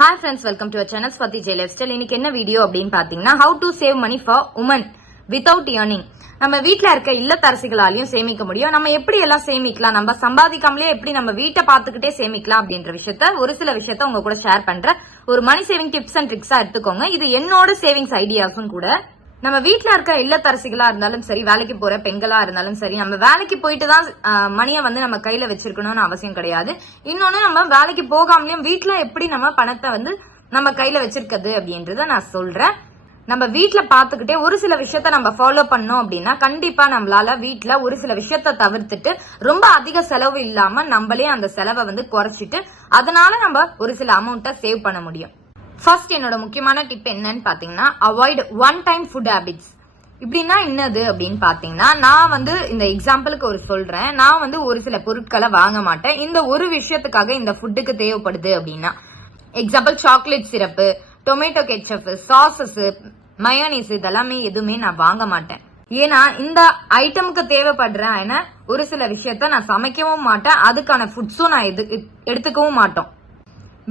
Hi friends welcome to channel Swathi Jai lifestyle இன்னைக்கு என்ன video அப்படின்னு பார்த்தீங்கன்னா how to save money for women without earning நம்ம வீட்டில் இருக்க இல்லத்தரசிகளாலையும் சேமிக்க முடியும். நம்ம எப்படி எல்லாம் சேமிக்கலாம்? நம்ம சம்பாதிக்காமலே எப்படி நம்ம வீட்டை பார்த்துக்கிட்டே சேமிக்கலாம் அப்படின்ற விஷயத்த ஒரு சில விஷயத்த உங்க கூட ஷேர் பண்ற ஒரு மணி சேவிங் டிப்ஸ் அண்ட் ட்ரிக்ஸா எடுத்துக்கோங்க. இது என்னோட சேவிங்ஸ் ஐடியாஸும் கூட நம்ம வீட்டில் இருக்க இல்லத்தரசிகளா இருந்தாலும் சரி வேலைக்கு போற பெண்களா இருந்தாலும் சரி நம்ம வேலைக்கு போயிட்டு தான் மணியை வந்து நம்ம கையில வச்சிருக்கணும்னு அவசியம் கிடையாது. இன்னொன்னு நம்ம வேலைக்கு போகாமலேயும் வீட்டில் எப்படி நம்ம பணத்தை வந்து நம்ம கையில வச்சிருக்கிறது அப்படின்றத நான் சொல்றேன். நம்ம வீட்டில் பாத்துக்கிட்டே ஒரு சில விஷயத்த நம்ம ஃபாலோ பண்ணோம் அப்படின்னா கண்டிப்பா நம்மளால வீட்டில் ஒரு சில விஷயத்த தவிர்த்துட்டு ரொம்ப அதிக செலவு இல்லாம நம்மளே அந்த செலவை வந்து குறைச்சிட்டு அதனால நம்ம ஒரு சில அமௌண்ட்டை சேவ் பண்ண முடியும். ஃபர்ஸ்ட் என்னோட முக்கியமான டிப் என்னன்னு பார்த்தீங்கன்னா avoid one time food habits இப்படின்னா என்னது அப்படின்னு பாத்தீங்கன்னா நான் வந்து இந்த எக்ஸாம்பிளுக்கு ஒரு சொல்றேன். நான் வந்து ஒரு சில பொருட்களை வாங்க மாட்டேன். இந்த ஒரு விஷயத்துக்காக இந்த ஃபுட்டுக்கு தேவைப்படுது அப்படின்னா example chocolate syrup tomato ketchup sauces mayonnaise இதெல்லாமே எதுவுமே நான் வாங்க மாட்டேன். ஏன்னா இந்த ஐட்டமுக்கு தேவைப்படுறேன் ஒரு சில விஷயத்த நான் சமைக்கவும் மாட்டேன். அதுக்கான ஃபுட்ஸும் நான் எது எடுத்துக்கவும் மாட்டோம்.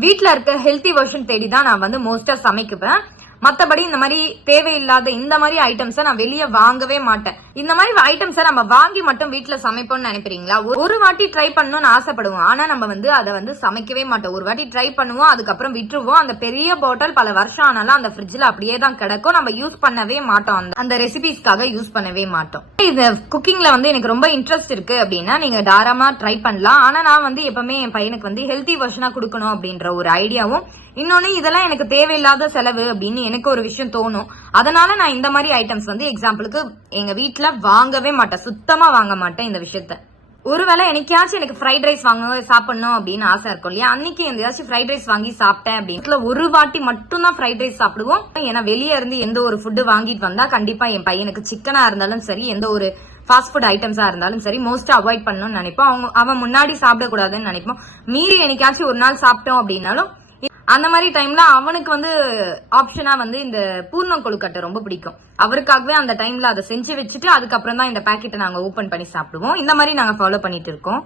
வீட்டில் இருக்க ஹெல்த்தி வெர்ஷன் தேடி தான் நான் வந்து மோஸ்ட்டாக சமைக்குவேன். மத்தபடி இந்த மாதிரி தேவையில்லாத இந்த மாதிரி ஐட்டம்ஸை நான் வெளியே வாங்கவே மாட்டேன். இந்த மாதிரி ஐட்டம்ஸை நம்ம வாங்கி மட்டும் வீட்டில் சமைப்போம்னு நினைக்கிறீங்களா ஒரு- வாட்டி ட்ரை பண்ணணும்னு ஆசைப்படுவோம். ஆனா நம்ம வந்து அதை வந்து சமைக்கவே மாட்டோம். ஒரு வாட்டி ட்ரை பண்ணுவோம் அதுக்கப்புறம் விட்டுருவோம். அந்த பெரிய பாட்டில் பல வருஷம் ஆனாலும் அந்த ஃப்ரிட்ஜ்ல அப்படியே தான் கிடக்கும். நம்ம யூஸ் பண்ணவே மாட்டோம். அந்த அந்த ரெசிபிஸ்க்காக யூஸ் பண்ணவே மாட்டோம். இது குக்கிங்ல வந்து எனக்கு ரொம்ப இன்ட்ரெஸ்ட் இருக்கு அப்படின்னா நீங்க தாராளமா ட்ரை பண்ணலாம். ஆனா நான் வந்து எப்பவுமே என் பையனுக்கு வந்து ஹெல்த்தி வெர்ஷனா கொடுக்கணும் அப்படின்ற ஒரு ஐடியாவும் இன்னொன்னு இதெல்லாம் எனக்கு தேவையில்லாத செலவு அப்படின்னு எனக்கு ஒரு விஷயம் தோணும். அதனால நான் இந்த மாதிரி ஐட்டம்ஸ் வந்து எக்ஸாம்பிளுக்கு எங்க வீட்டுல வாங்கவே மாட்டேன். சுத்தமா வாங்க மாட்டேன் இந்த விஷயத்த. ஒருவேளை என்னைக்காச்சும் எனக்கு ஃப்ரைட் ரைஸ் வாங்க சாப்பிடணும் அப்படின்னு ஆசை இருக்கும் இல்லையா? அன்னைக்கு எங்கேயாச்சும் ஃப்ரைட் ரைஸ் வாங்கி சாப்பிட்டேன் அப்படின்னு. ஒரு வாட்டி மட்டும் தான் ஃப்ரைட் ரைஸ் சாப்பிடுவோம். ஏன்னா வெளியே இருந்து எந்த ஒரு ஃபுட்டு வாங்கிட்டு வந்தா கண்டிப்பா என் பையனுக்கு சிக்கனா இருந்தாலும் சரி எந்த ஒரு ஃபாஸ்ட் ஃபுட் ஐட்டம்ஸா இருந்தாலும் சரி மோஸ்ட் அவாய்ட் பண்ணணும்னு நினைப்போம். அவங்க அவன் முன்னாடி சாப்பிடக்கூடாதுன்னு நினைப்போம். மீறி என்னைக்காச்சும் ஒரு நாள் சாப்பிட்டோம் அப்படின்னாலும் அந்த மாதிரி டைம்ல அவனுக்கு வந்து ஆப்ஷனா வந்து இந்த பூர்ணம் கொழுக்கட்டை ரொம்ப பிடிக்கும். அவருக்காகவே அந்த டைம்ல அதை செஞ்சு வச்சுட்டு அதுக்கப்புறம் தான் இந்த பாக்கெட்டை நாங்க ஓபன் பண்ணி சாப்பிடுவோம். இந்த மாதிரி நாங்க ஃபாலோ பண்ணிட்டு இருக்கோம்.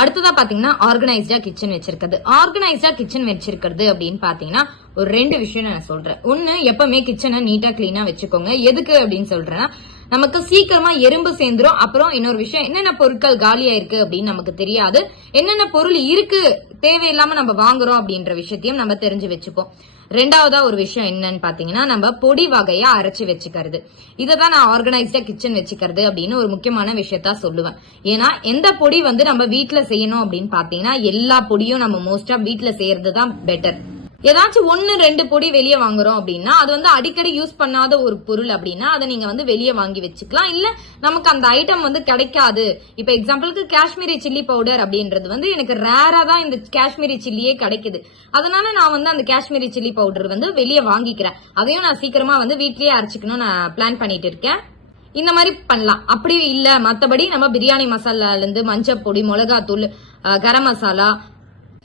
அடுத்ததா பாத்தீங்கன்னா ஆர்கனைஸ்டா கிச்சன் வச்சிருக்கிறது. ஆர்கனைஸ்டா கிச்சன் வச்சிருக்கிறது அப்படின்னு பாத்தீங்கன்னா ஒரு ரெண்டு விஷயம் நான் சொல்றேன். ஒன்னு எப்பவுமே கிச்சனை நீட்டா கிளீனா வச்சுக்கோங்க. எதுக்கு அப்படின்னு சொல்றேன்னா நமக்கு சீக்கிரமா எறும்பு சேர்ந்துரும். அப்புறம் இன்னொரு விஷயம் என்னென்ன பொருட்கள் காலியா இருக்கு அப்படின்னு நமக்கு தெரியாது. என்னென்ன பொருள் இருக்கு தேவையில்லாம நம்ம வாங்குறோம் அப்படின்ற விஷயத்தையும் நம்ம தெரிஞ்சு வச்சுப்போம். ரெண்டாவதா ஒரு விஷயம் என்னன்னு பாத்தீங்கன்னா நம்ம பொடி வகையா அரைச்சு வச்சுக்கிறது. இதை தான் நான் ஆர்கனைஸ்டா கிச்சன் வச்சுக்கிறது அப்படின்னு ஒரு முக்கியமான விஷயத்தா சொல்லுவேன். ஏன்னா எந்த பொடி வந்து நம்ம வீட்டுல செய்யணும் அப்படின்னு பாத்தீங்கன்னா எல்லா பொடியும் நம்ம மோஸ்டா வீட்டுல செய்யறது தான் பெட்டர் ஏதாச்சும் ஒன்னு ரெண்டு பொடி வெளியே வாங்குறோம் அப்படின்னா அது வந்து அடிக்கடி யூஸ் பண்ணாத ஒரு பொருள் அப்படின்னா அதை நீங்க வந்து வெளியே வாங்கி வச்சுக்கலாம். இல்ல நமக்கு அந்த ஐட்டம் வந்து கிடைக்காது. இப்ப எக்ஸாம்பிளுக்கு காஷ்மீரி சில்லி பவுடர் அப்படின்றது வந்து எனக்கு ரேரா தான் இந்த காஷ்மீரி சில்லியே கிடைக்குது. அதனால நான் வந்து அந்த காஷ்மீரி சில்லி பவுடர் வந்து வெளியே வாங்கிக்கிறேன். அதையும் நான் சீக்கிரமா வந்து வீட்லயே அரைச்சிக்கணும் நான் பிளான் பண்ணிட்டு இருக்கேன். இந்த மாதிரி பண்ணலாம். அப்படி இல்ல. மத்தபடி நம்ம பிரியாணி மசாலால இருந்து மஞ்சள் பொடி மிளகாத்தூள் கரம் மசாலா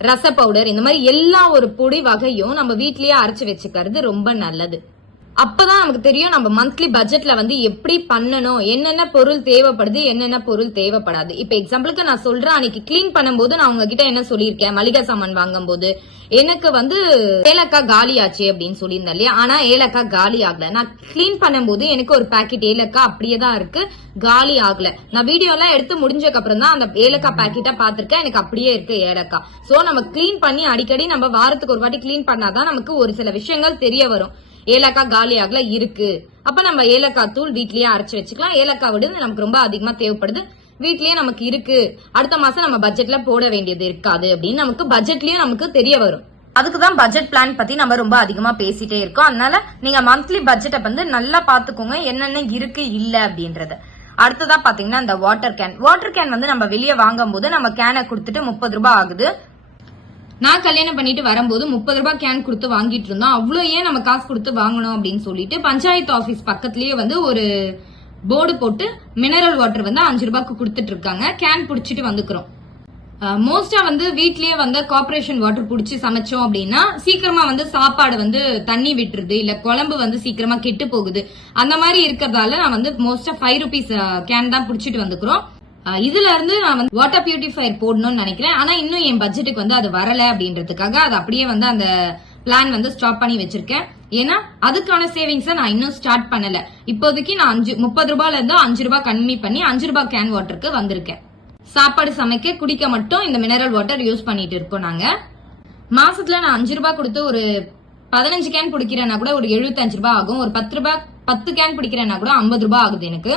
ரச பவுடர் இந்த மாதிரி எல்லா ஒரு பொடி வகையும் நம்ம வீட்லயே அரைச்சு வச்சுக்கிறது ரொம்ப நல்லது. அப்பதான் நமக்கு தெரியும் நம்ம மந்த்லி பட்ஜெட்ல வந்து எப்படி பண்ணணும் என்னென்ன பொருள் தேவைப்படுது என்னென்ன பொருள் தேவைப்படாது. இப்ப எக்ஸாம்பிளுக்கு நான் சொல்றேன் அன்னைக்கு கிளீன் பண்ணும்போது நான் உங்ககிட்ட என்ன சொல்லியிருக்கேன்? மளிகை சாமான் வாங்கும்போது எனக்கு வந்து ஏலக்காய் காலி ஆச்சு அப்படின்னு சொல்லியிருந்தேன் இல்லையா? ஆனா ஏலக்காய் காலி ஆகல. நான் கிளீன் பண்ணும்போது எனக்கு ஒரு பாக்கெட் ஏலக்காய் அப்படியே தான் இருக்கு. காலி ஆகல. நான் வீடியோ எல்லாம் எடுத்து முடிஞ்சதுக்கு அப்புறம் தான் அந்த ஏலக்காய் பாக்கெட்டா பாத்திருக்கேன் எனக்கு அப்படியே இருக்கு ஏலக்காய். சோ நம்ம கிளீன் பண்ணி அடிக்கடி நம்ம வாரத்துக்கு ஒரு வாட்டி கிளீன் பண்ணாதான் நமக்கு ஒரு சில விஷயங்கள் தெரிய வரும். ஏலக்காய் காலி ஆகல இருக்கு. அப்ப நம்ம ஏலக்காய் தூள் வீட்லயே அரைச்சு வச்சுக்கலாம். ஏலக்காய் விடுது நமக்கு ரொம்ப அதிகமா தேவைப்படுது. வீட்லயே நமக்கு இருக்கு. அடுத்த மாசம் நம்ம பட்ஜெட்ல போட வேண்டியது இருக்காது அப்படின்னு நமக்கு பட்ஜெட்லயும் நமக்கு தெரிய வரும். அதுக்கு தான் பட்ஜெட் பிளான் பத்தி நம்ம ரொம்ப அதிகமா பேசிட்டே இருக்கோம். அதனால நீங்க மந்த்லி பட்ஜெட்டை வந்து நல்லா பாத்துக்கோங்க என்னென்ன இருக்கு இல்ல அப்படின்றத. அடுத்ததா பாத்தீங்கன்னா இந்த வாட்டர் கேன் வாட்டர் கேன் வந்து நம்ம வெளியே வாங்கும் போது நம்ம கேனை கொடுத்துட்டு முப்பது ரூபாய் ஆகுது. நான் கல்யாணம் பண்ணிட்டு வரும்போது முப்பது ரூபாய் கேன் கொடுத்து வாங்கிட்டு இருந்தோம். அவ்வளோ ஏன் நம்ம காசு கொடுத்து வாங்கணும் அப்படின்னு சொல்லிட்டு பஞ்சாயத்து ஆபீஸ் பக்கத்துலயே வந்து ஒரு போர்டு போட்டு மினரல் வாட்டர் வந்து அஞ்சு ரூபாய்க்கு கொடுத்துட்டு இருக்காங்க. கேன் பிடிச்சிட்டு வந்துக்கிறோம். மோஸ்டா வந்து வீட்லயே வந்து கார்பரேஷன் வாட்டர் பிடிச்சி சமைச்சோம் அப்படின்னா சீக்கிரமா வந்து சாப்பாடு வந்து தண்ணி விட்டுருது இல்ல குழம்பு வந்து சீக்கிரமா கெட்டு போகுது. அந்த மாதிரி இருக்கிறதால நான் வந்து மோஸ்டா ஃபைவ் ருபீஸ் கேன் தான் பிடிச்சிட்டு வந்துக்கிறோம். இதுல இருந்து நான் வந்து வாட்டர் பியூரிஃபையர் போடணும்னு நினைக்கிறேன். ஆனா இன்னும் என் பட்ஜெட்டுக்கு வந்து அது வரல அப்படின்றதுக்காக அது அப்படியே வந்து அந்த பிளான் வந்து ஸ்டாப் பண்ணி வச்சிருக்கேன். ஏன்னா அதுக்கான சேவிங்ஸை நான் இன்னும் ஸ்டார்ட் பண்ணல. இப்போதைக்கு நான் அஞ்சு முப்பது ரூபாயில இருந்து அஞ்சு ரூபாய் கம்மி பண்ணி அஞ்சு ரூபாய் கேன் வாட்டருக்கு வந்திருக்கேன். சாப்பாடு சமைக்க குடிக்க மட்டும் இந்த மினரல் வாட்டர் யூஸ் பண்ணிட்டு இருக்கோம் நாங்க. மாசத்துல நான் அஞ்சு ரூபாய் கொடுத்து ஒரு பதினஞ்சு கேன் பிடிக்கிறேன்னா கூட ஒரு 75 ரூபாய் ஆகும். ஒரு பத்து ரூபாய் பத்து கேன் பிடிக்கிறேன்னா கூட ஐம்பது ரூபாய் ஆகுது எனக்கு.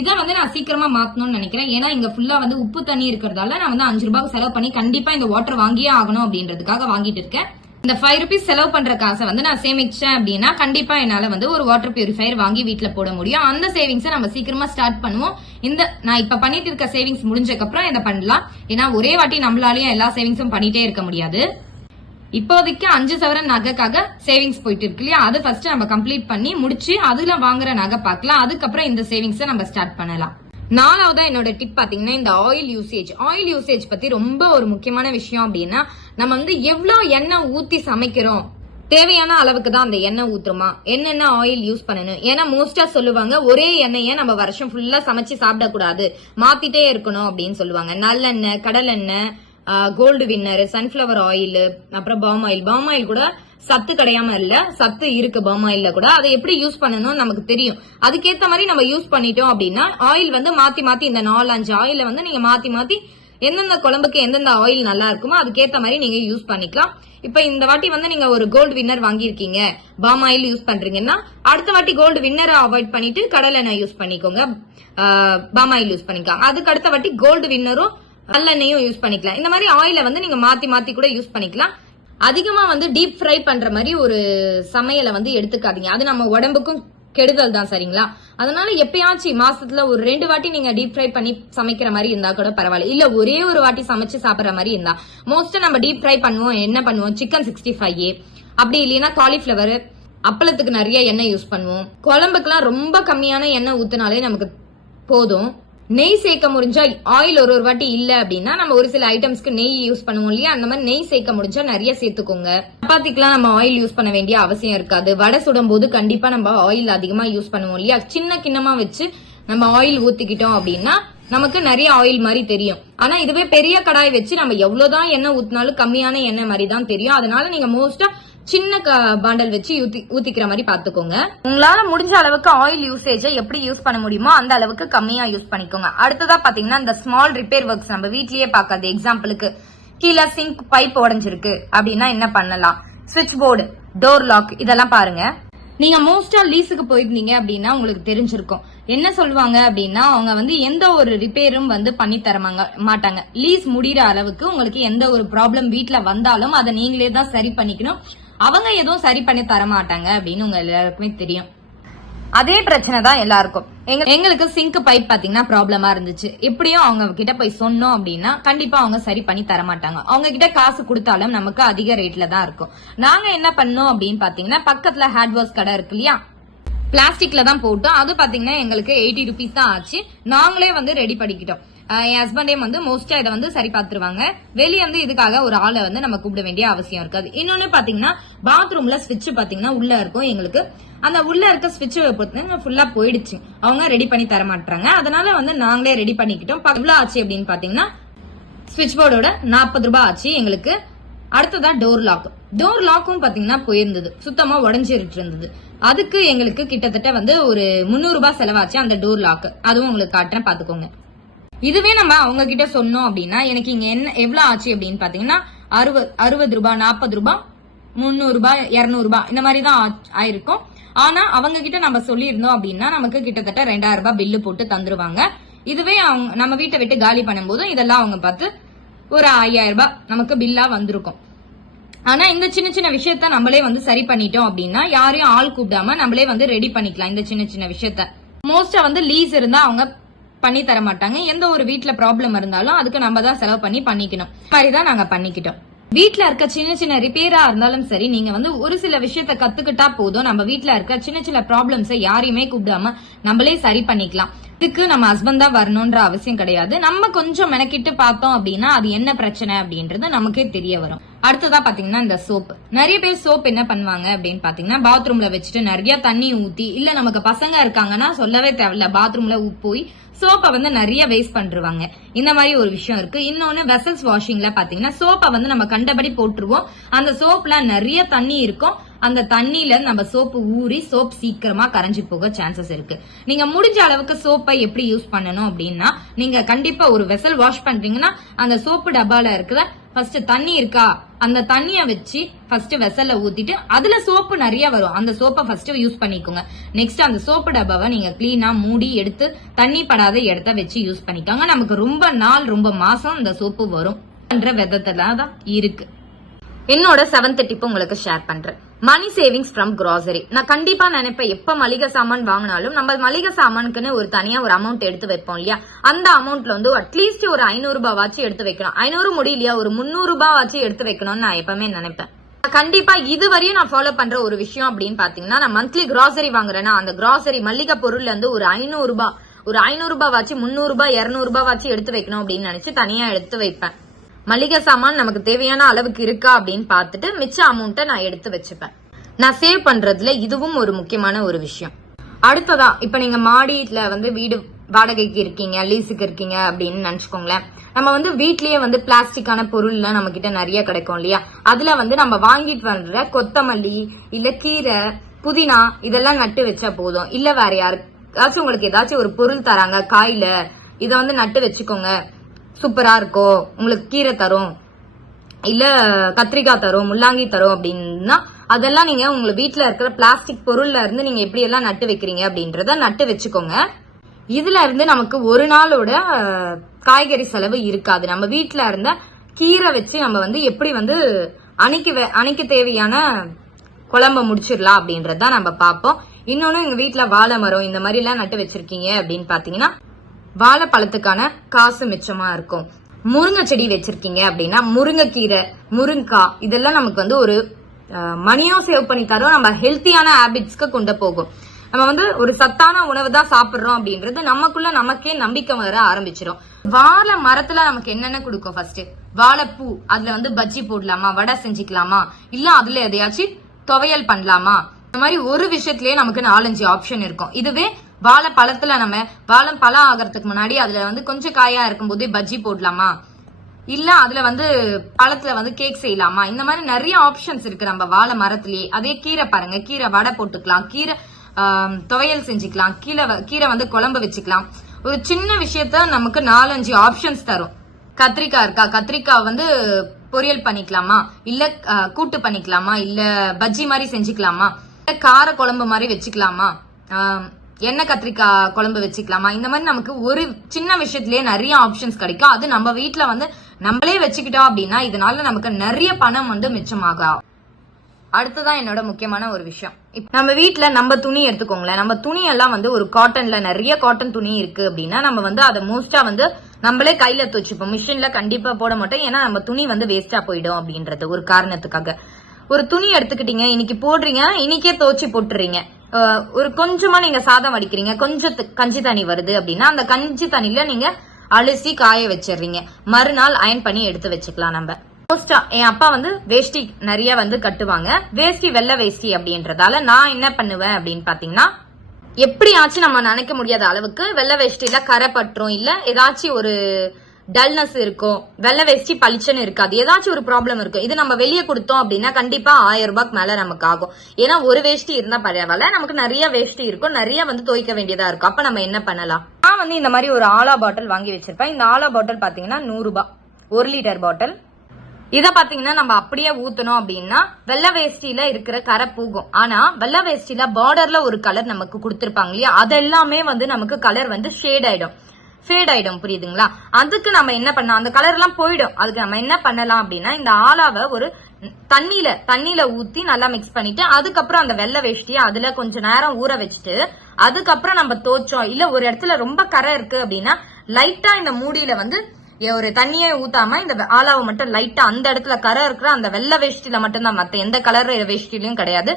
இதை வந்து நான் சீக்கிரமா மாத்தணும்னு நினைக்கிறேன். ஏன்னா இங்க ஃபுல்லா வந்து உப்பு தண்ணி இருக்கிறதால நான் வந்து அஞ்சு ரூபாய்க்கு செலவு பண்ணி கண்டிப்பா இந்த வாட்டர் வாங்கியே ஆகணும் அப்படின்றதுக்காக வாங்கிட்டு இருக்கேன். இந்த ஃபைவ் ருபீஸ் செலவு பண்ற காசை வந்து நான் சேமிச்சேன் அப்படின்னா கண்டிப்பா என்னால வந்து ஒரு வாட்டர் பியூரிஃபையர் வாங்கி வீட்டுல போட முடியும். அந்த சேவிங்ஸை நம்ம சீக்கிரமா ஸ்டார்ட் பண்ணுவோம். இந்த நான் இப்ப பண்ணிட்டு இருக்க சேவிங்ஸ் முடிஞ்சதுக்கு அப்புறம் இதை பண்ணலாம். ஏன்னா ஒரே வாட்டி நம்மளாலயும் எல்லா சேவிங்ஸும் பண்ணிட்டே இருக்க முடியாது. இப்போதைக்கு அஞ்சு சவரன் நகைக்காக சேவிங்ஸ் போயிட்டு இருக்கு இல்லையா? அது ஃபர்ஸ்ட் நம்ம கம்ப்ளீட் பண்ணி முடிச்சு அதுல வாங்குற நகை பார்க்கலாம். அதுக்கப்புறம் இந்த சேவிங்ஸை நம்ம ஸ்டார்ட் பண்ணலாம். நாலாவதா என்னோட டிப் பாத்தீங்கன்னா இந்த ஆயில் யூசேஜ் ஆயில் யூசேஜ் பத்தி ரொம்ப ஒரு முக்கியமான விஷயம் அப்படின்னா நம்ம வந்து எவ்வளோ எண்ணெய் ஊற்றி சமைக்கிறோம்? தேவையான அளவுக்கு தான் அந்த எண்ணெய் ஊற்றுமா என்னென்ன ஆயில் யூஸ் பண்ணணும்? ஏன்னா மோஸ்டா சொல்லுவாங்க ஒரே எண்ணெயை நம்ம வருஷம் ஃபுல்லா சமைச்சு சாப்பிடக்கூடாது. மாத்திட்டே இருக்கணும் அப்படின்னு சொல்லுவாங்க. நல்லெண்ணெய் கடலெண்ணெய் கோல்டு வின்னர் சன்ஃபிளவர் ஆயில் அப்புறம் பாம் ஆயில் பாம் ஆயில் கூட சத்து கிடையாம இல்ல சத்து இருக்கு பாம் ஆயில்ல கூட. அதை எப்படி யூஸ் பண்ணணும் நமக்கு தெரியும். அதுக்கேத்த மாதிரி நம்ம யூஸ் பண்ணிட்டோம் அப்படின்னா ஆயில் வந்து மாத்தி மாத்தி இந்த நாலு அஞ்சு ஆயில வந்து நீங்க மாத்தி மாத்தி எந்தெந்த குழம்புக்கு எந்தெந்த ஆயில் நல்லா இருக்குமோ அதுக்கேத்த மாதிரி நீங்க யூஸ் பண்ணிக்கலாம். இப்ப இந்த வாட்டி வந்து நீங்க ஒரு கோல்டு வின்னர் வாங்கியிருக்கீங்க. பாம் ஆயில் யூஸ் பண்றீங்கன்னா அடுத்த வாட்டி கோல்டு வின்னரை அவாய்ட் பண்ணிட்டு கடலெண்ணெய் யூஸ் பண்ணிக்கோங்க. பாம் ஆயில் யூஸ் பண்ணிக்கலாம். அதுக்கு அடுத்த வாட்டி கோல்டு வின்னரும் நல்லெண்ணெயும் யூஸ் பண்ணிக்கலாம். இந்த மாதிரி ஆயில வந்து நீங்க மாத்தி மாத்தி கூட யூஸ் பண்ணிக்கலாம். அதிகமா வந்து டீப் ஃப்ரை பண்ற மாதிரி ஒரு சமையலை வந்து எடுத்துக்காதீங்க. அது நம்ம உடம்புக்கும் கெடுதல் தான் சரிங்களா? அதனால எப்பயாச்சும் மாசத்துல ஒரு ரெண்டு வாட்டி நீங்க டீப் ஃப்ரை பண்ணி சமைக்கிற மாதிரி இருந்தா கூட பரவாயில்ல. இல்ல ஒரே ஒரு வாட்டி சமைச்சு சாப்பிட்ற மாதிரி இருந்தா. மோஸ்டா நம்ம டீப் ஃப்ரை பண்ணுவோம் என்ன பண்ணுவோம்? சிக்கன் சிக்ஸ்டி ஃபைவ் அப்படி இல்லைன்னா காலிஃபிளவர் அப்பளத்துக்கு நிறைய எண்ணெய் யூஸ் பண்ணுவோம். குழம்புக்குலாம் ரொம்ப கம்மியான எண்ணெய் ஊத்தினாலே நமக்கு போதும். நெய் சேர்க்க முடிஞ்சா ஆயில் ஒரு ஒரு வாட்டி இல்ல அப்படின்னா நம்ம ஒரு சில ஐட்டம்ஸ்க்கு நெய் யூஸ் பண்ணுவோம் இல்லையா? அந்த மாதிரி நெய் சேர்க்க முடிஞ்சா நிறைய சேர்த்துக்கோங்க. சப்பாத்திக்குலாம் நம்ம ஆயில் யூஸ் பண்ண வேண்டிய அவசியம் இருக்காது. வடை சுடும் போது கண்டிப்பா நம்ம ஆயில் அதிகமா யூஸ் பண்ணுவோம் இல்லையா? சின்ன கிண்ணமா வச்சு நம்ம ஆயில் ஊத்திக்கிட்டோம் அப்படின்னா நமக்கு நிறைய ஆயில் மாதிரி தெரியும். ஆனா இதுவே பெரிய கடாய் வச்சு நம்ம எவ்வளவுதான் எண்ணெய் ஊத்தினாலும் கம்மியான எண்ணெய் மாதிரி தான் தெரியும். அதனால நீங்க மோஸ்டா சின்ன க- பாண்டல் வச்சு ஊத்தி ஊத்திக்கிற மாதிரி பாத்துக்கோங்க. உங்களால முடிஞ்ச அளவுக்கு ஆயில் யூசேஜை எப்படி யூஸ் பண்ண முடியுமோ அந்த அளவுக்கு கம்மியா யூஸ் பண்ணிக்கோங்க. அடுத்ததா பாத்தீங்கன்னா இந்த ஸ்மால் ரிப்பேர் ஒர்க்ஸ் நம்ம வீட்லயே பாக்காது எக்ஸாம்பிளுக்கு கீழே சிங்க் பைப் உடஞ்சிருக்கு அப்படின்னா என்ன பண்ணலாம்? சுவிட்ச் போர்டு டோர் லாக் இதெல்லாம் பாருங்க. நீங்க மோஸ்டா லீஸுக்கு போயிருந்தீங்க அப்படின்னா உங்களுக்கு தெரிஞ்சிருக்கும். என்ன சொல்லுவாங்க அப்படின்னா அவங்க வந்து எந்த ஒரு ரிப்பேரும் வந்து பண்ணி தர மாட்டாங்க. லீஸ் முடிகிற அளவுக்கு உங்களுக்கு எந்த ஒரு ப்ராப்ளம் வீட்டுல வந்தாலும் அதை நீங்களே தான் சரி பண்ணிக்கணும். அவங்க எதுவும் சரி பண்ணி தர மாட்டாங்க அப்படின்னு உங்க எல்லாருக்குமே தெரியும். அதே பிரச்சனை தான் எல்லாருக்கும். எங்க எங்களுக்கு சிங்க் பைப் பாத்தீங்கன்னா ப்ராப்ளமா இருந்துச்சு. எப்படியும் அவங்க கிட்ட போய் சொன்னோம் அப்படின்னா கண்டிப்பா அவங்க சரி பண்ணி தர மாட்டாங்க அவங்க கிட்ட காசு கொடுத்தாலும் நமக்கு அதிக ரேட்ல தான் இருக்கும். நாங்க என்ன பண்ணோம் அப்படின்னு பாத்தீங்கன்னா பக்கத்துல ஹேட் வாஷ் கடை இருக்கு இல்லையா? பிளாஸ்டிக்ல தான் போட்டோம். அது பாத்தீங்கன்னா எங்களுக்கு எயிட்டி ருபீஸ் தான் ஆச்சு. நாங்களே வந்து ரெடி பண்ணிக்கிட்டோம். என் ஹஸ்பண்டையும் வந்து மோஸ்டா இதை வந்து சரி பார்த்துருவாங்க. வெளியே வந்து இதுக்காக ஒரு ஆளை வந்து நம்ம கூப்பிட வேண்டிய அவசியம் இருக்காது. இன்னொன்னு பாத்தீங்கன்னா பாத்ரூம்ல ஸ்விட்ச் பாத்தீங்கன்னா உள்ள இருக்கும் எங்களுக்கு. அந்த உள்ள இருக்க ஸ்விட்ச் பொறுத்து ஃபுல்லா போயிடுச்சு. அவங்க ரெடி பண்ணி தர மாட்டாங்க அதனால வந்து நாங்களே ரெடி பண்ணிக்கிட்டோம். எவ்வளவு ஆச்சு அப்படின்னு பாத்தீங்கன்னா ஸ்விட்ச் போர்டோட நாற்பது ரூபாய் ஆச்சு எங்களுக்கு. அடுத்ததா டோர் லாக் டோர் லாக்கும் பாத்தீங்கன்னா போயிருந்தது. சுத்தமா உடஞ்சிட்டு இருந்தது. அதுக்கு எங்களுக்கு கிட்டத்தட்ட வந்து ஒரு முந்நூறு ரூபாய் செலவாச்சு அந்த டோர் லாக் அதுவும் உங்களுக்கு காட்டுறேன் பாத்துக்கோங்க. இதுவே நம்ம அவங்க கிட்ட சொன்னோம் அப்படின்னா எனக்கு இங்க என்ன எவ்வளவு ஆச்சு அப்படின்னு பாத்தீங்கன்னா அறுபது அறுபது ரூபாய் நாற்பது ரூபாய் முந்நூறு ரூபாய் இருநூறு ரூபாய் இந்த மாதிரி தான் ஆ- ஆயிருக்கும். ஆனா அவங்க கிட்ட நம்ம சொல்லியிருந்தோம் அப்படின்னா நமக்கு கிட்டத்தட்ட ரெண்டாயிரம் ரூபாய் பில்லு போட்டு தந்துருவாங்க. இதுவே அவங்க நம்ம வீட்டை விட்டு காலி பண்ணும்போது இதெல்லாம் அவங்க பார்த்து ஒரு ஐயாயிரம் ரூபாய் நமக்கு பில்லா வந்திருக்கும். ஆனா இந்த சின்ன சின்ன விஷயத்த நம்மளே வந்து சரி பண்ணிட்டோம் அப்படின்னா யாரையும் ஆள் கூப்பிடாம நம்மளே வந்து ரெடி பண்ணிக்கலாம் இந்த சின்ன சின்ன விஷயத்த. மோஸ்டா வந்து லீஸ் இருந்தா அவங்க பண்ணி தர மாட்டாங்க எந்த ஒரு வீட்டில் ப்ராப்ளம் இருந்தாலும் அதுக்கு நம்ம தான் செலவு பண்ணி பண்ணிக்கணும். இந்த மாதிரி தான் நாங்க பண்ணிக்கிட்டோம். வீட்டில் இருக்க சின்ன சின்ன ரிப்பேரா இருந்தாலும் சரி நீங்க வந்து ஒரு சில விஷயத்த கத்துக்கிட்டா போதும். நம்ம வீட்டில் இருக்க சின்ன சின்ன ப்ராப்ளம்ஸை யாரையுமே கூப்பிடாம நம்மளே சரி பண்ணிக்கலாம். இதுக்கு நம்ம ஹஸ்பண்ட் தான் வரணும்ன்ற அவசியம் கிடையாது. நம்ம கொஞ்சம் மெனக்கிட்டு பார்த்தோம் அப்படின்னா அது என்ன பிரச்சனை அப்படின்றது நமக்கே தெரிய வரும். அடுத்ததா பாத்தீங்கன்னா இந்த சோப் நிறைய பேர் சோப் என்ன பண்ணுவாங்க அப்படின்னு பாத்தீங்கன்னா பாத்ரூம்ல வச்சுட்டு நிறைய தண்ணி ஊத்தி இல்ல நமக்கு பசங்க இருக்காங்கன்னா சொல்லவே தேவையில்ல பாத்ரூம்ல போய் சோப்பை வந்து நிறைய வேஸ்ட் பண்ணிருவாங்க. இந்த மாதிரி ஒரு விஷயம் இருக்கு. இன்னொன்னு வெசல்ஸ் வாஷிங்ல பாத்தீங்கன்னா சோப்பை வந்து நம்ம கண்டபடி போட்டுருவோம். அந்த சோப்ல நிறைய தண்ணி இருக்கும். அந்த தண்ணியில நம்ம சோப்பு ஊறி சோப் சீக்கிரமா கரைஞ்சு போக சான்சஸ் இருக்கு. நீங்க முடிஞ்ச அளவுக்கு சோப்பை எப்படி யூஸ் பண்ணணும் அப்படின்னா நீங்க கண்டிப்பா ஒரு வெசல் வாஷ் பண்றீங்கன்னா அந்த சோப்பு டப்பால இருக்கிற ஃபர்ஸ்ட் தண்ணி இருக்கா? அந்த தண்ணிய வச்சு ஃபர்ஸ்ட் வெசல்ல ஊத்திட்டு அதுல சோப்பு நிறைய வரும். அந்த சோப்பை ஃபர்ஸ்ட் யூஸ் பண்ணிக்கோங்க. நெக்ஸ்ட் அந்த சோப்பு டப்பாவை நீங்க கிளீனா மூடி எடுத்து தண்ணி படாத இடத்த வச்சு யூஸ் பண்ணிக்கோங்க. நமக்கு ரொம்ப நாள் ரொம்ப மாசம் இந்த சோப்பு வரும். பண்ற விதத்துல தான் இருக்கு. என்னோட செவன்த் டிப் உங்களுக்கு ஷேர் பண்றேன். மணி சேவிங்ஸ் ஃப்ரம் கிராசரி நான் கண்டிப்பா நினைப்பேன் எப்ப மளிகை சாமான் வாங்கினாலும் நம்ம மளிகை சாமானுக்குன்னு ஒரு தனியா ஒரு அமௌண்ட் எடுத்து வைப்போம் இல்லையா? அந்த அமௌண்ட்ல வந்து அட்லீஸ்ட் ஒரு ஐநூறு ரூபாய் வாச்சு எடுத்து வைக்கணும். ஐநூறு முடியலையா ஒரு முந்நூறு ரூபாய் வாச்சு எடுத்து வைக்கணும்னு நான் எப்பவுமே நினைப்பேன். கண்டிப்பா இதுவரையும் நான் ஃபாலோ பண்ற ஒரு விஷயம் அப்படின்னு பாத்தீங்கன்னா நான் மந்த்லி கிராசரி வாங்குறேன்னா அந்த கிராசரி மளிகை பொருள்ல இருந்து ஒரு ஐநூறு ரூபாய் ஒரு ஐநூறு ரூபாய் வாச்சு முந்நூறு ரூபாய் இருநூறு ரூபாய் வாச்சு எடுத்து வைக்கணும் அப்படின்னு நினைச்சு தனியா எடுத்து வைப்பேன். மளிகை சாமான் நமக்கு தேவையான அளவுக்கு இருக்கா அப்படின்னு பார்த்துட்டு மிச்ச அமௌண்ட்டை நான் எடுத்து வச்சுப்பேன். நான் சேவ் பண்றதுல இதுவும் ஒரு முக்கியமான ஒரு விஷயம். அடுத்ததா இப்ப நீங்க மாடியில வந்து வீடு வாடகைக்கு இருக்கீங்க லீஸுக்கு இருக்கீங்க அப்படின்னு நினைச்சுக்கோங்களேன். நம்ம வந்து வீட்லயே வந்து பிளாஸ்டிக்கான பொருள்லாம் நம்ம கிட்ட நிறைய கிடைக்கும் இல்லையா? அதுல வந்து நம்ம வாங்கிட்டு வர்ற கொத்தமல்லி இல்ல கீரை புதினா இதெல்லாம் நட்டு வச்சா போதும். இல்ல வேற யாருக்காச்சும் உங்களுக்கு ஏதாச்சும் ஒரு பொருள் தராங்க காயில இதை வந்து நட்டு வச்சுக்கோங்க. சூப்பரா இருக்கும் உங்களுக்கு கீரை தரும் இல்ல கத்திரிக்காய் தரும் முள்ளாங்கி தரும் அப்படின்னா அதெல்லாம் நீங்க உங்க வீட்டுல இருக்கிற பிளாஸ்டிக் பொருள்ல இருந்து நீங்க எப்படி எல்லாம் நட்டு வைக்கிறீங்க அப்படின்றத நட்டு வச்சுக்கோங்க. இதுல இருந்து நமக்கு ஒரு நாளோட காய்கறி செலவு இருக்காது. நம்ம வீட்டுல இருந்த கீரை வச்சு நம்ம வந்து எப்படி வந்து அணைக்கு வே- அணைக்கு தேவையான குழம்ப முடிச்சிடலாம் அப்படின்றத நம்ம பார்ப்போம். இன்னொன்னு எங்க வீட்டுல வாழை மரம் இந்த மாதிரி எல்லாம் நட்டு வச்சிருக்கீங்க அப்படின்னு பாத்தீங்கன்னா வாழைப்பழத்துக்கான காசு மிச்சமா இருக்கும். முருங்கை செடி வச்சிருக்கீங்க அப்படின்னா முருங்கைக்கீரை முருங்காய் இதெல்லாம் நமக்கு வந்து ஒரு மணியும் சேவ் பண்ணி தரும். நம்ம ஹெல்த்தியான ஹேபிட்ஸ்க்கு கொண்டு போகும். நம்ம வந்து ஒரு சத்தான உணவு தான் சாப்பிடுறோம் அப்படின்றது நமக்குள்ள நமக்கே நம்பிக்கை வர ஆரம்பிச்சிடும் வாழை மரத்துல நமக்கு என்னென்ன கொடுக்கும் ஃபர்ஸ்ட் வாழைப்பூ அதுல வந்து பஜ்ஜி போடலாமா? வடை செஞ்சுக்கலாமா? இல்ல அதுல எதையாச்சும் துவையல் பண்ணலாமா? இந்த மாதிரி ஒரு விஷயத்திலேயே நமக்கு நாலஞ்சு ஆப்ஷன் இருக்கும். இதுவே வாழைப்பழத்துல நம்ம வாழை பழம் ஆகிறதுக்கு முன்னாடி அதுல வந்து கொஞ்சம் காயா இருக்கும்போதே பஜ்ஜி போடலாமா? இல்ல அதுல வந்து பழத்துல வந்து கேக் செய்யலாமா? இந்த மாதிரி நிறைய ஆப்ஷன்ஸ் இருக்கு நம்ம வாழை மரத்திலேயே. அதே கீரை பாருங்க. கீரை வடை போட்டுக்கலாம். கீரை துவையல் செஞ்சுக்கலாம். கீரை வ- கீரை வந்து குழம்பு வச்சுக்கலாம். ஒரு சின்ன விஷயத்த நமக்கு நாலஞ்சு ஆப்ஷன்ஸ் தரும். கத்திரிக்காய் இருக்கா? கத்திரிக்காய் வந்து பொரியல் பண்ணிக்கலாமா? இல்ல கூட்டு பண்ணிக்கலாமா? இல்ல பஜ்ஜி மாதிரி செஞ்சுக்கலாமா? இல்ல கார குழம்பு மாதிரி வச்சுக்கலாமா? எண்ணெய் கத்திரிக்காய் குழம்பு வச்சுக்கலாமா? இந்த மாதிரி நமக்கு ஒரு சின்ன விஷயத்திலேயே நிறைய ஆப்ஷன்ஸ் கிடைக்கும். அது நம்ம வீட்டில் வந்து நம்மளே வச்சுக்கிட்டோம் அப்படின்னா இதனால நமக்கு நிறைய பணம் வந்து மிச்சமாகும். அடுத்ததான் என்னோட முக்கியமான ஒரு விஷயம். இப்போ நம்ம வீட்டில் நம்ம துணி எடுத்துக்கோங்களேன். நம்ம துணி எல்லாம் வந்து ஒரு காட்டன்ல நிறைய காட்டன் துணி இருக்கு அப்படின்னா நம்ம வந்து அதை மோஸ்டா வந்து நம்மளே கையில துவச்சுப்போம். மிஷின்ல கண்டிப்பா போட மாட்டோம். ஏன்னா நம்ம துணி வந்து வேஸ்டா போயிடும் அப்படின்றது ஒரு காரணத்துக்காக. ஒரு துணி எடுத்துக்கிட்டீங்க இன்னைக்கு போடுறீங்க இன்னைக்கே துவச்சி போட்டுறீங்க. ஒரு கொஞ்சமா நீங்க சாதம் வடிக்கிறீங்க கொஞ்சம் கஞ்சி தண்ணி வருது அப்படின்னா அந்த கஞ்சி தண்ணியில நீங்க அலசி காய வச்சிடுறீங்க. மறுநாள் அயன் பண்ணி எடுத்து வச்சுக்கலாம் நம்ம. மோஸ்டா என் அப்பா வந்து வேஷ்டி நிறைய வந்து கட்டுவாங்க. வேஷ்டி வெள்ளை வேஷ்டி அப்படின்றதால நான் என்ன பண்ணுவேன் அப்படின்னு பாத்தீங்கன்னா எப்படியாச்சும் நம்ம நினைக்க முடியாத அளவுக்கு வெள்ளை வேஷ்டியில கரை பற்றும் இல்ல ஏதாச்சும் ஒரு டல்னஸ் இருக்கும் வெள்ளை வேஷ்டி பளிச்சுன்னு இருக்காது. ஏதாச்சும் ஒரு ப்ராப்ளம் இருக்கும். இது நம்ம வெளியே கொடுத்தோம் அப்படின்னா கண்டிப்பா ஆயிரம் ரூபாய்க்கு மேல நமக்கு ஆகும். ஏன்னா ஒரு வேஷ்டி இருந்தா பரவாயில்ல. நமக்கு நிறைய வேஷ்டி இருக்கும். நிறைய வந்து துவைக்க வேண்டியதா இருக்கும். அப்ப நம்ம என்ன பண்ணலாம்? நான் வந்து இந்த மாதிரி ஒரு ஆலா பாட்டில் வாங்கி வச்சிருப்பேன். இந்த ஆலா பாட்டில் பாத்தீங்கன்னா நூறு ரூபாய் ஒரு லிட்டர் பாட்டில் இத பாத்தீங்கன்னா நம்ம அப்படியே ஊத்தணும் அப்படின்னா வெள்ளை வேஷ்டியில இருக்கிற கரை பூகும் ஆனா வெள்ளை வேஷ்டியில பார்டர்ல ஒரு கலர் நமக்கு கொடுத்திருப்பாங்க இல்லையா? அது எல்லாமே வந்து நமக்கு கலர் வந்து ஷேட் ஆயிடும். ஃபேட் ஆயிடும் புரியுதுங்களா? அதுக்கு நம்ம என்ன பண்ணலாம்? அந்த கலர் எல்லாம் போயிடும். அதுக்கு நம்ம என்ன பண்ணலாம் அப்படின்னா இந்த ஆலாவை ஒரு தண்ணியில தண்ணியில ஊத்தி நல்லா மிக்ஸ் பண்ணிட்டு அதுக்கப்புறம் அந்த வெள்ளை வேஷ்டியை அதுல கொஞ்ச நேரம் ஊற வச்சுட்டு அதுக்கப்புறம் நம்ம தோச்சோம் இல்ல ஒரு இடத்துல ரொம்ப கரை இருக்கு அப்படின்னா லைட்டா இந்த மூடியில வந்து ஒரு தண்ணியே ஊத்தாம இந்த ஆலாவை மட்டும் லைட்டா அந்த இடத்துல கரை இருக்கிற அந்த வெள்ளை வேஷ்டியில மட்டும்தான். மத்த எந்த கலர் வேஷ்டிலையும் கிடையாது.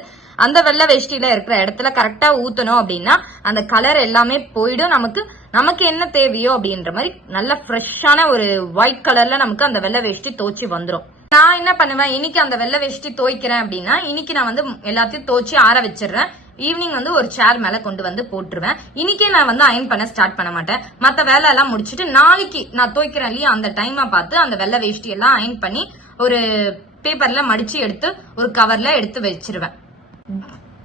அந்த வெள்ளை வேஷ்டியில இருக்கிற இடத்துல கரெக்டா ஊத்தணும் அப்படின்னா அந்த கலர் எல்லாமே போயிடும். நமக்கு நமக்கு என்ன தேவையோ அப்படின்ற மாதிரி நல்ல ஃப்ரெஷ்ஷான ஒரு ஒயிட் கலர்ல நமக்கு அந்த வெள்ளை வேஷ்டி தோச்சி வந்துடும் நான் என்ன பண்ணுவேன்? இன்னைக்கு அந்த வெள்ளை வேஷ்டி துவைக்கிறேன் அப்படின்னா இன்னைக்கு நான் வந்து எல்லாத்தையும் துவைச்சு ஆற வச்சிடுறேன். ஈவினிங் வந்து ஒரு சேர் மேல கொண்டு வந்து போட்டுருவேன். இன்னைக்கே நான் வந்து அயன் பண்ண ஸ்டார்ட் பண்ண மாட்டேன். மத்த வேலை எல்லாம் முடிச்சிட்டு நாளைக்கு நான் துவைக்கிறேன் இல்லையா அந்த டைமா பார்த்து அந்த வெள்ளை வேஷ்டி எல்லாம் அயன் பண்ணி ஒரு பேப்பர்ல மடிச்சு எடுத்து ஒரு கவர்ல எடுத்து வச்சிருவேன்.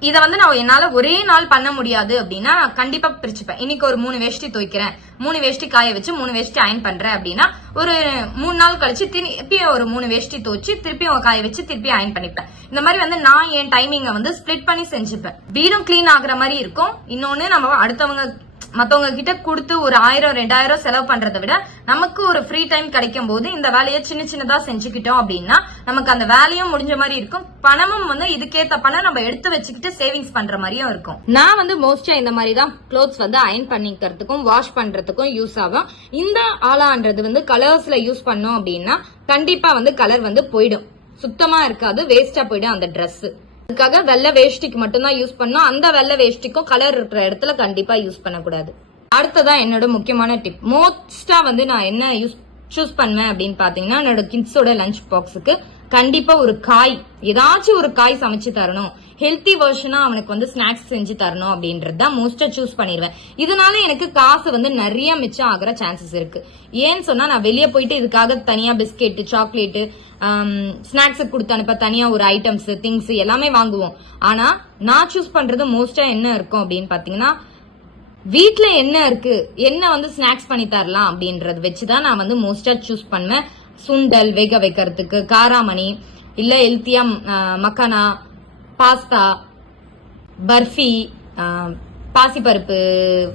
இதை வந்து நான் என்னால ஒரே நாள் பண்ண முடியாது அப்படின்னா கண்டிப்பா பிரிச்சுப்பேன். இன்னைக்கு ஒரு மூணு வேஷ்டி துவைக்கிறேன். மூணு வேஷ்டி காய வச்சு மூணு வேஷ்டி அயன் பண்றேன் அப்படின்னா ஒரு மூணு நாள் கழிச்சு திருப்பி ஒரு மூணு வேஷ்டி துவைச்சு திருப்பி காய வச்சு திருப்பி அயன் பண்ணிப்பேன். இந்த மாதிரி வந்து நான் என் டைமிங்கை வந்து ஸ்ப்ளிட் பண்ணி செஞ்சுப்பேன். வீடும் கிளீன் ஆகுற மாதிரி இருக்கும். இன்னொன்னு நம்ம அடுத்தவங்க மத்தவங்க கிட்ட கொடுத்து ஒரு ஆயிரம் ரெண்டாயிரம் செலவு பண்றதை விட நமக்கு ஒரு ஃப்ரீ டைம் கிடைக்கும் போது இந்த வேலையை சின்ன சின்னதா செஞ்சுக்கிட்டோம் அப்படின்னா நமக்கு அந்த வேலையும் முடிஞ்ச மாதிரி இருக்கும். பணமும் வந்து இதுக்கேத்த பணம் நம்ம எடுத்து வச்சுக்கிட்டு சேவிங்ஸ் பண்ற மாதிரியும் இருக்கும். நான் வந்து மோஸ்டா இந்த மாதிரி தான் க்ளோத்ஸ் வந்து அயன் பண்ணிக்கிறதுக்கும் வாஷ் பண்றதுக்கும் யூஸ் ஆகும். இந்த ஆலான்றது வந்து கலர்ஸ்ல யூஸ் பண்ணோம் அப்படின்னா கண்டிப்பா வந்து கலர் வந்து போயிடும். சுத்தமா இருக்காது வேஸ்டா போயிடும் அந்த ட்ரெஸ் அதுக்காக வெள்ளை வேஷ்டிக்கு மட்டும்தான் யூஸ் பண்ணோம் அந்த வெள்ளை வேஷ்டிக்கும் கலர் இருக்கிற இடத்துல கண்டிப்பா யூஸ் பண்ணக்கூடாது. அடுத்ததா என்னோட முக்கியமான டிப் மோஸ்டா வந்து நான் என்ன யூஸ் சூஸ் பண்ணுவேன் அப்படின்னு பாத்தீங்கன்னா என்னோட கிட்ஸோட லஞ்ச் பாக்ஸுக்கு கண்டிப்பா ஒரு காய் ஏதாச்சும் ஒரு காய் சமைச்சு தரணும். ஹெல்த்தி வெர்ஷனா அவனுக்கு வந்து ஸ்நாக்ஸ் செஞ்சு தரணும் அப்படின்றது தான் மோஸ்டா சூஸ் பண்ணிடுவேன் இதனால எனக்கு காசு வந்து நிறைய மிச்சம் ஆகிற சான்சஸ் இருக்கு. ஏன்னு சொன்னா நான் வெளியே போயிட்டு இதுக்காக தனியா பிஸ்கெட் சாக்லேட்டு ஸ்நாக்ஸ் கொடுத்து அனுப்ப தனியா ஒரு ஐட்டம்ஸ் திங்ஸ் எல்லாமே வாங்குவோம். ஆனா நான் சூஸ் பண்றது மோஸ்டா என்ன இருக்கும் அப்படின்னு பாத்தீங்கன்னா வீட்டில் என்ன இருக்கு என்ன வந்து ஸ்நாக்ஸ் பண்ணி தரலாம் அப்படின்றத வச்சுதான் நான் வந்து மோஸ்டா சூஸ் பண்ணுவேன். சுண்டல் வேக வைக்கிறதுக்கு காராமணி இல்ல ஹெல்த்தியா மக்கானா பாஸ்தா பர்ஃபி பாசிப்பருப்பு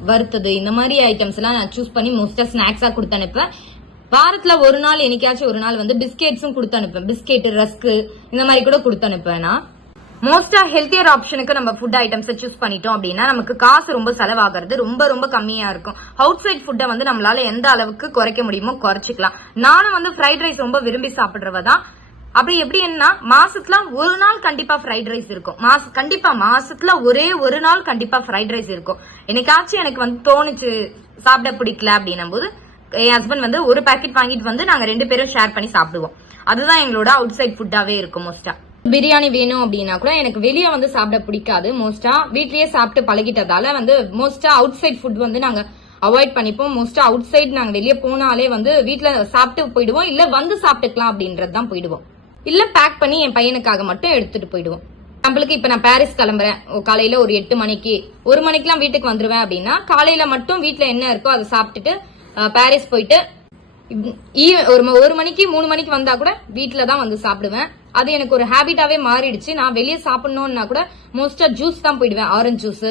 வறுத்தது இந்த மாதிரி ஐட்டம்ஸ் எல்லாம் நான் சூஸ் பண்ணி மோஸ்டா ஸ்நாக்ஸா கொடுத்து அனுப்புவேன். வாரத்துல ஒரு நாள் என்னைக்காச்சும் ஒரு நாள் வந்து பிஸ்கெட்ஸும் கொடுத்து அனுப்புவேன். பிஸ்கெட் ரஸ்க் இந்த மாதிரி கூட கொடுத்து அனுப்புவேன் நான். மோஸ்டா ஹெல்த்தியர் ஆப்ஷனுக்கு நம்ம ஃபுட் ஐட்டம்ஸ் சூஸ் பண்ணிட்டோம் அப்படின்னா நமக்கு காசு ரொம்ப செலவாகிறது ரொம்ப ரொம்ப கம்மியா இருக்கும். அவுட் சைட் ஃபுட்டை வந்து நம்மளால எந்த அளவுக்கு குறைக்க முடியுமோ குறைச்சிக்கலாம். நானும் வந்து ஃப்ரைட் ரைஸ் ரொம்ப விரும்பி சாப்பிடுறவ தான். அப்படி எப்படி என்ன மாசத்துல ஒரு நாள் கண்டிப்பா ஃப்ரைட் ரைஸ் இருக்கும். மாச கண்டிப்பா மாசத்துல ஒரே ஒரு நாள் கண்டிப்பா ஃப்ரைட் ரைஸ் இருக்கும். என்னைக்காச்சும் எனக்கு வந்து தோணுச்சு சாப்பிட பிடிக்கல அப்படின்னும் போது என் ஹஸ்பண்ட் வந்து ஒரு பாக்கெட் வாங்கிட்டு வந்து நாங்க ரெண்டு பேரும் ஷேர் பண்ணி சாப்பிடுவோம். அதுதான் எங்களோட அவுட் சைட் ஃபுட்டாவே இருக்கும் மோஸ்டா பிரியாணி வேணும் அப்படின்னா கூட எனக்கு வெளியே வந்து சாப்பிட பிடிக்காது. மோஸ்டா வீட்லயே சாப்பிட்டு பழகிட்டதால வந்து மோஸ்டா அவுட் சைட் ஃபுட் வந்து நாங்க அவாய்ட் பண்ணிப்போம். மோஸ்டா அவுட் சைட் நாங்க வெளியே போனாலே வந்து வீட்டுல சாப்பிட்டு போயிடுவோம். இல்ல வந்து சாப்பிட்டுக்கலாம் அப்படின்றது தான் போயிடுவோம். இல்ல பேக் பண்ணி என் பையனுக்காக மட்டும் எடுத்துட்டு போயிடுவோம். நம்மளுக்கு இப்ப நான் பாரிஸ் கிளம்புறேன். ஓ, காலையில ஒரு எட்டு மணிக்கு ஒரு மணிக்கெல்லாம் வீட்டுக்கு வந்துருவேன் அப்படின்னா காலையில மட்டும் வீட்டுல என்ன இருக்கோ அதை சாப்பிட்டுட்டு பாரிஸ் போயிட்டு ஒரு ம- ஒரு மணிக்கு மூணு மணிக்கு வந்தா கூட வீட்ல தான் வந்து சாப்பிடுவேன். அது எனக்கு ஒரு ஹேபிட்டாவே மாறிடுச்சு. நான் வெளியே சாப்பிடணும்னா கூட மோஸ்டா ஜூஸ் தான் போயிடுவேன். ஆரஞ்சு ஜூஸ்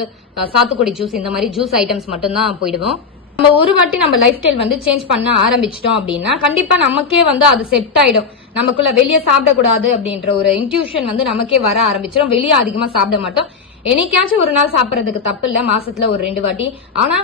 சாத்துக்குடி ஜூஸ் இந்த மாதிரி ஜூஸ் ஐட்டம்ஸ் மட்டும் தான் போயிடுவோம். நம்ம ஒரு வாட்டி நம்ம லைஃப் ஸ்டைல் வந்து சேஞ்ச் பண்ண ஆரம்பிச்சிட்டோம் அப்படின்னா கண்டிப்பா நமக்கே வந்து அது செட் ஆயிடும். நமக்குள்ள வெளியே சாப்பிடக்கூடாது அப்படின்ற ஒரு இன்ட்யூஷன் வந்து நமக்கே வர ஆரம்பிச்சிடும் வெளியே அதிகமா சாப்பிட மாட்டோம். என்னைக்காச்சும் ஒரு நாள் சாப்பிடறதுக்கு தப்பு இல்ல மாசத்துல ஒரு ரெண்டு வாட்டி. ஆனா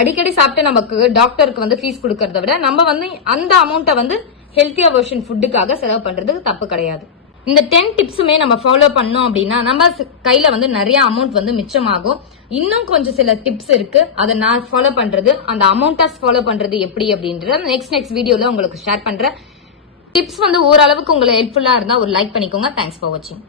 அடிக்கடி சாப்பிட்டு நமக்கு டாக்டருக்கு வந்து ஃபீஸ் கொடுக்கறத விட நம்ம வந்து அந்த அமௌண்ட்டை வந்து ஹெல்த்தியா வெர்ஷன் ஃபுட்டுக்காக செலவு பண்றது தப்பு கிடையாது. இந்த டென் டிப்ஸுமே நம்ம ஃபாலோ பண்ணோம் அப்படின்னா நம்ம கையில வந்து நிறைய அமௌண்ட் வந்து மிச்சமாகும். இன்னும் கொஞ்சம் சில டிப்ஸ் இருக்கு. அதை நான் ஃபாலோ பண்றது அந்த அமௌண்டாஸ் ஃபாலோ பண்றது எப்படி அப்படின்றத நெக்ஸ்ட் நெக்ஸ்ட் வீடியோல உங்களுக்கு ஷேர் பண்றேன். டிப்ஸ் வந்து ஓரளவுக்கு உங்களுக்கு ஹெல்ப்ஃபுல்லா இருந்தா ஒரு லைக் பண்ணிக்கோங்க. தேங்க்ஸ் ஃபார் வாட்சிங்